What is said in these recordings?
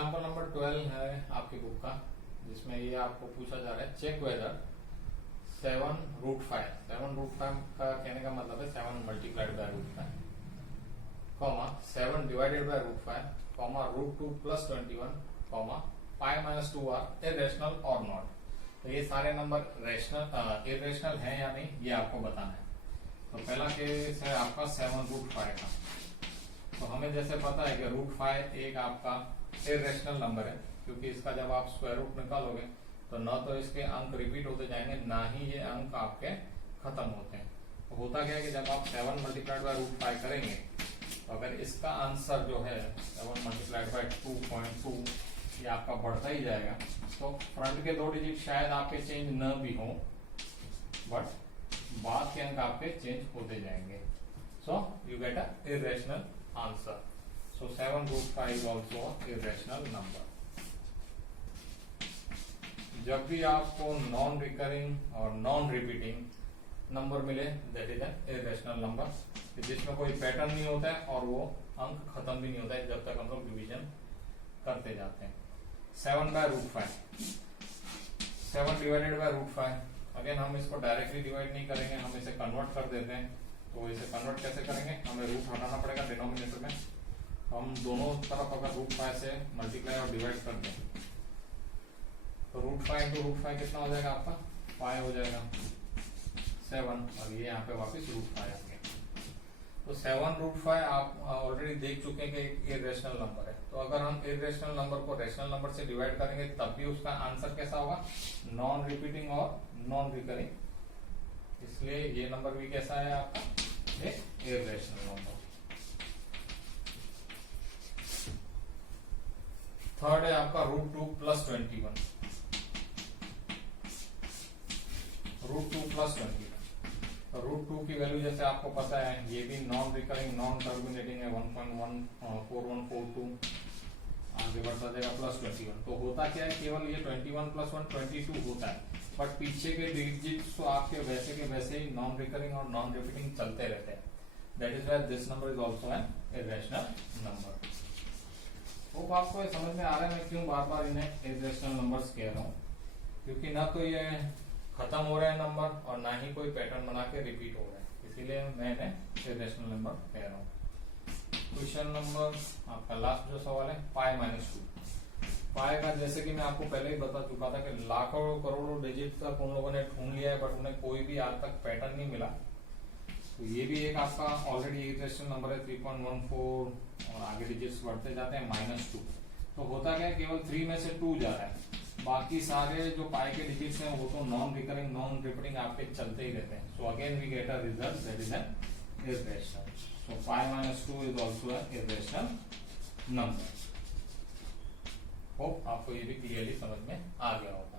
Example number 12 है आपकी book का, जिसमें ये आपको पूछा जा रहा है चेक वेदर 7√5 7√5 का कहने का मतलब है 7 multiplied by √5 comma 7 divided by √5 comma √2 plus 21 comma pi minus 2 are irrational और नॉट। तो ये सारे नंबर रेशनल इरेशनल है या नहीं ये आपको बताना है। तो पहला केस है आपका 7√5 का। तो हमें जैसे पता है कि √5 एक आपका इरेशनल नंबर है, क्योंकि इसका जब आप स्क्वायर रूट निकालोगे तो न तो इसके अंक रिपीट होते जाएंगे ना ही ये अंक आपके खत्म होते हैं। तो होता क्या है कि जब आप 7 मल्टीप्लाइड बाय √5 करेंगे तो अगर इसका आंसर जो है 7 मल्टीप्लाइड बाय 2.2 ये आपका बढ़ता ही जाएगा। तो फ्रंट के 2 डिजिट शायद आपके चेंज न भी हो, बट बाद के अंक आपके चेंज होते जाएंगे। So you get a irrational answer. So 7√5 is also a irrational number. जब भी आपको नॉन रिकरिंग और नॉन रिपीटिंग नंबर मिले that is an irrational number, जिसमें कोई पैटर्न नहीं होता है और वो अंक खत्म भी नहीं होता है जब तक हम लोग डिवीजन करते जाते हैं। 7/√5 7 डिवाइडेड बाय √5। अगेन हम इसको डायरेक्टली डिवाइड नहीं करेंगे, हम इसे कन्वर्ट कर देते हैं। तो इसे कन्वर्ट कैसे करेंगे, हमें रूट हटाना पड़ेगा डिनोमिनेटर में। हम दोनों तरफ अगर √5 से मल्टीप्लाई और डिवाइड कर दें तो √5 इंटू √5 कितना हो जाएगा आपका 5 हो जाएगा 7, और ये यहाँ पे वापस √5 आ गया। तो 7√5 आप ऑलरेडी देख चुके हैं कि एक इरेशनल नंबर है। तो अगर हम इरेशनल नंबर को रेशनल नंबर से डिवाइड करेंगे तब भी उसका आंसर कैसा होगा, नॉन रिपीटिंग और नॉन रिकरिंग। इसलिए ये नंबर भी कैसा है आपका, एक इरेशनल नंबर। थर्ड है आपका √2 प्लस 21 √2 प्लस 21। √2 की वैल्यू जैसे आपको पता है ये भी नॉन रिकरिंग नॉन टर्मिनेटिंग है 1.4142। आगे बढ़ता जाएगा प्लस 21। तो होता क्या है, केवल ये 21 प्लस 1 22 होता है, बट पीछे के डिजिट्स तो आपके वैसे के वैसे ही नॉन रिकरिंग और नॉन रिपीटिंग चलते रहते हैं। That is why this number is also an irrational number. Hope आपको समझ में आ रहा है मैं क्यों बार बार इन्हें इरेशनल नंबर्स कह रहा हूँ, क्योंकि ना तो ये खत्म हो रहे हैं नंबर और ना ही कोई पैटर्न बना के रिपीट हो रहा है, इसीलिए मैं इन्हें इरेशनल नंबर कह रहा हूँ। क्वेश्चन नंबर आपका लास्ट जो सवाल है पाई माइनस 2। पाई का जैसे कि मैं आपको पहले ही बता चुका था कि लाखों करोड़ों डिजिट तक उन लोगों ने ढूंढ लिया है, बट उन्हें कोई भी आज तक पैटर्न नहीं मिला। तो ये भी एक आपका ऑलरेडी इरेशनल नंबर है 3.14, और आगे डिजिट्स बढ़ते जाते हैं -2। तो होता क्या है, केवल 3 में से 2 जा रहा है, बाकी सारे जो पाई के डिजिट्स हैं वो तो नॉन रिकरिंग नॉन रिपीटिंग आपके चलते ही रहते हैं। So again we get a result that is an irrational. So pi minus 2 is also an irrational number. Hope आपको ये भी क्लियरली समझ में आ गया होगा।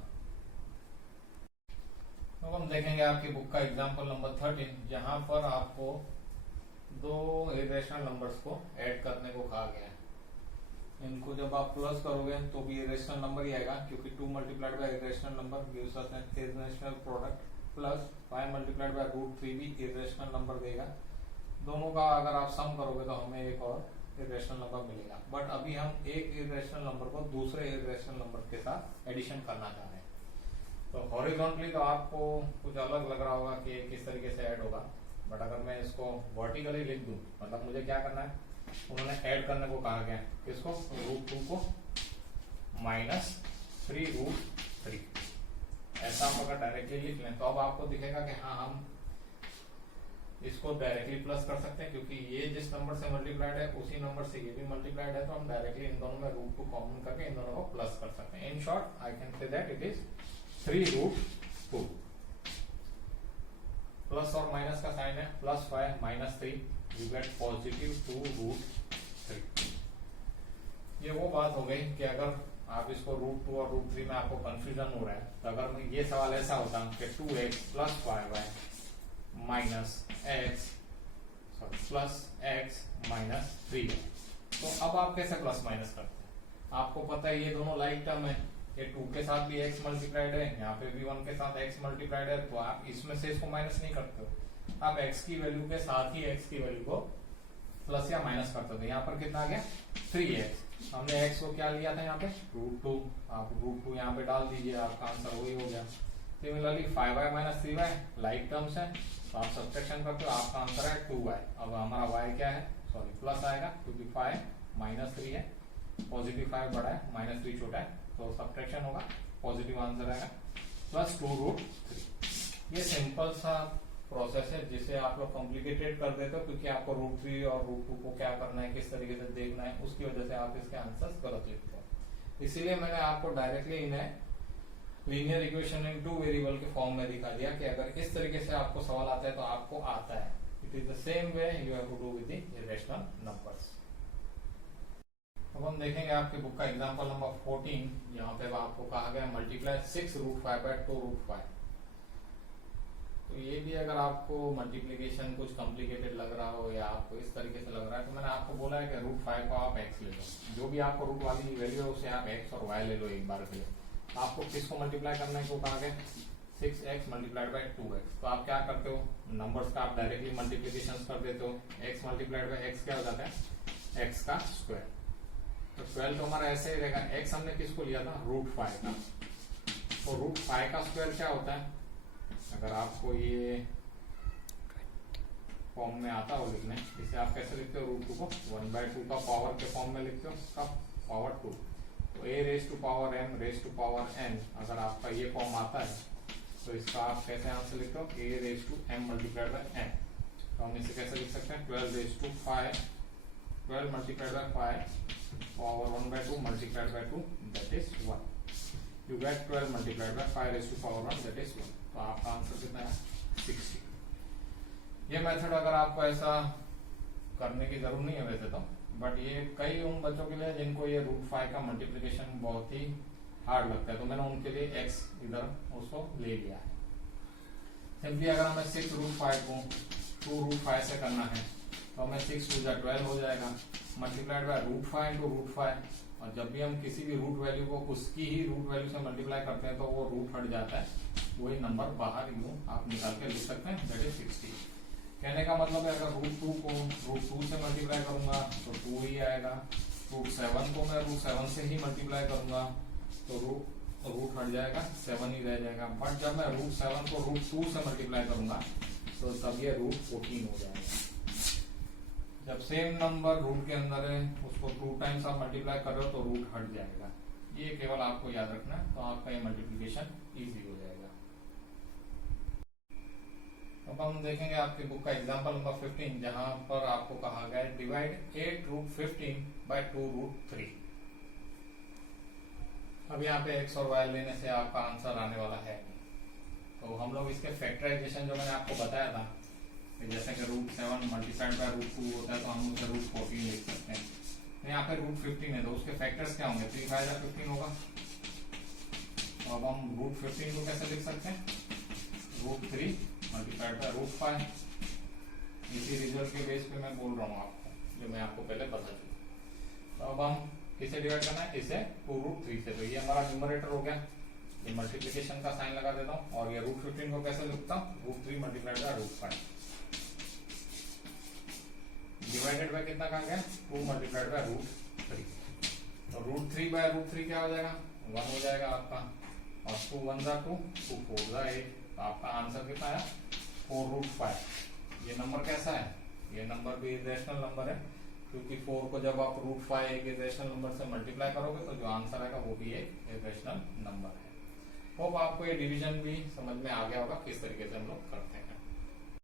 अब हम देखेंगे आपकी बुक का एग्जाम्पल नंबर 13, जहां पर आपको 2 इरेशनल नंबर्स को ऐड करने को कहा गया है। इनको जब आप प्लस करोगे तो भी इरेशनल नंबर ही आएगा, क्योंकि 2 multiplied by irrational number gives us an irrational product, plus 5 multiplied by √3 भी इरेशनल नंबर देगा। दोनों का अगर आप सम करोगे तो हमें एक और इरेशनल नंबर मिलेगा। बट अभी हम एक इरेशनल नंबर को दूसरे इरेशनल नंबर के साथ एडिशन करना चाह रहे हैं। तो हॉरिजॉन्टली तो आपको कुछ अलग लग रहा होगा कि किस तरीके से ऐड होगा, बट अगर मैं इसको वर्टिकली लिख दूं, मतलब मुझे क्या करना है, उन्होंने ऐड करने को कहा गया किसको, √2 को -3√3। ऐसा आप अगर डायरेक्टली लिख लें तो अब आपको दिखेगा कि हाँ हम इसको डायरेक्टली प्लस कर सकते हैं, क्योंकि ये जिस नंबर से मल्टीप्लाइड है उसी नंबर से ये भी मल्टीप्लाइड है। तो हम डायरेक्टली इन दोनों में √2 कॉमन करके इन दोनों को प्लस कर सकते हैं। In short I can say that it is 3√2। Plus और माइनस का साइन है, +5 -3, यू गेट पॉजिटिव 2√3। ये वो बात हो गई कि अगर आप इसको √2 और √3 में आपको कंफ्यूजन हो रहा है, तो अगर ये सवाल ऐसा होता कि 2x + 5y +x -3 है, तो अब आप कैसे प्लस माइनस करते हैं। आपको पता है ये दोनों लाइक टर्म है, ये 2 के साथ भी x मल्टीप्लाइड है, यहाँ पे भी 1 के साथ x मल्टीप्लाइड है, तो आप इसमें से इसको माइनस नहीं करते हो, आप x की वैल्यू के साथ ही x की वैल्यू को प्लस या माइनस करते हो। यहाँ पर कितना आ गया 3x, हमने x को क्या लिया था यहाँ पे √2, आप √2 यहाँ पे डाल दीजिए, आपका आंसर वही हो गया। Similarly 5y minus 3y like terms है, तो आप सब्ट्रैक्शन करते हो, आपका आंसर है 2y। अब हमारा y क्या है, सॉरी प्लस आएगा क्योंकि 5 माइनस 3 है, पॉजिटिव 5 बड़ा है, माइनस 3 छोटा है, तो सब्ट्रैक्शन होगा, पॉजिटिव आंसर आएगा प्लस 2√3। ये सिंपल सा प्रोसेस है जिसे आप लोग कॉम्प्लिकेटेड कर देते हो, क्योंकि आपको √3 और √2 को क्या करना है, किस तरीके से देखना है, उसकी वजह से आप इसके आंसर्स गलत लिखते हो। इसीलिए मैंने आपको डायरेक्टली इन्हें लीनियर इक्वेशन इन 2 वेरिएबल के फॉर्म में दिखा दिया कि अगर इस तरीके से आपको सवाल आता है तो आपको आता है। It is the same way you have to do with the irrational numbers. अब हम देखेंगे आपके बुक का एग्जांपल नंबर 14, यहाँ पे आपको कहा गया मल्टीप्लाई 6√5 बाय 2√5। तो ये भी अगर आपको मल्टीप्लिकेशन कुछ कॉम्प्लिकेटेड लग रहा हो या आपको इस तरीके से लग रहा है, तो मैंने आपको बोला है कि √5 को आप x ले लो, जो भी आपको रूट वाली वैल्यू है उसे आप x और y ले लो एक बार के लिए। आपको किसको मल्टीप्लाई करना है, को कहा गया 6x मल्टीप्लाइड बाय 2x। तो आप क्या करते हो, नंबर्स का आप डायरेक्टली मल्टीप्लिकेशन कर देते हो, x मल्टीप्लाइड बाय x क्या हो जाता है x का स्क्वायर। तो 12 तो हमारा ऐसे ही रहेगा, x हमने किसको लिया था √5 का, तो √5 का स्क्वायर क्या होता है, अगर आपको ये फॉर्म में आता हो लिखने, इसे आप कैसे लिखते हो, √2 को 1/2 का पावर के फॉर्म में लिखते हो, कब पावर 2, तो a raise to power m raise to power n, अगर आपका ये फॉर्म आता है तो इसका आप कैसे आंसर लिखते हो, a raise to m multiplied by n। तो हम इसे कैसे लिख सकते हैं, 12 raise to 5, 12 multiplied by 5 power 1/2 multiplied by 2 that is 1। You get 12 multiplied by 5 raise to power 1 that is 1। तो आपका आंसर कितना है 60। ये मेथड अगर आपको ऐसा करने की जरूरत नहीं है वैसे तो, बट ये कई उन बच्चों के लिए जिनको ये √5 का मल्टीप्लिकेशन बहुत ही हार्ड लगता है, तो मैंने उनके लिए x इधर उसको ले लिया है। सिंपली अगर हमें 6√5 को 2√5 से करना है तो हमें 6 2 जा 12 हो जाएगा, मल्टीप्लाइड बाय √5 इंटू √5, और जब भी हम किसी भी रूट वैल्यू को उसकी ही रूट वैल्यू से मल्टीप्लाई करते हैं तो वो रूट हट जाता है, वही नंबर बाहर यूं आप निकाल के लिख सकते हैं, दैट इज 60। कहने का मतलब है अगर √2 को √2 से मल्टीप्लाई करूंगा तो 2 ही आएगा, √7 को मैं √7 से ही मल्टीप्लाई करूंगा तो रूट हट जाएगा, 7 ही रह जाएगा। बट जब मैं √7 को √2 से मल्टीप्लाई करूंगा तो तब ये √14 हो जाएगा। जब सेम नंबर रूट के अंदर है उसको 2 टाइम्स आप मल्टीप्लाई कर रहे हो तो रूट हट जाएगा। ये केवल आपको याद रखना है, तो आपका ये मल्टीप्लिकेशन इजी हो जाएगा। अब हम देखेंगे आपकी बुक का एग्जांपल नंबर 15, जहां पर आपको कहा गया है डिवाइड 8√15 बाय 2√3। अब यहाँ पे x और y लेने से आपका आंसर आने वाला है, तो हम लोग इसके फैक्टराइजेशन जो मैंने आपको बताया था, जैसे कि √7 मल्टीप्लाइड बाय √2 होता है तो हम उसे √14 लिख सकते हैं। तो यहाँ पे √15 है तो उसके फैक्टर्स क्या होंगे, 3 5 15 होगा। तो अब हम √15 को कैसे लिख सकते हैं, √3 मल्टीप्लाइड बाय √5। इसी रिजल्ट के बेस पे मैं बोल रहा हूँ आपको, जो मैं आपको पहले बता चुका। तो अब हम किसे डिवाइड करना है, इसे 2√3 से। तो ये हमारा न्यूमरेटर हो गया, ये मल्टीप्लिकेशन का साइन लगा देता हूँ, और ये √15 को कैसे लिखता हूँ, √3 मल्टीप्लाइड बाय √5 डिवाइडेड बाय कितना कहा गया, 2 मल्टीप्लाइड बाय √3। तो √3 बाय √3 क्या हो जाएगा, 1 हो जाएगा आपका, और 2 1 जा 2 2 4 जा 8। तो आपका आंसर कितना है 4√5। ये नंबर कैसा है, ये नंबर भी इरेशनल नंबर है, क्योंकि 4 को जब आप √5 एक इरेशनल नंबर से मल्टीप्लाई करोगे तो जो आंसर आएगा वो भी एक इरेशनल नंबर है। होप आपको ये डिवीजन भी समझ में आ गया होगा किस तरीके से हम लोग करते हैं।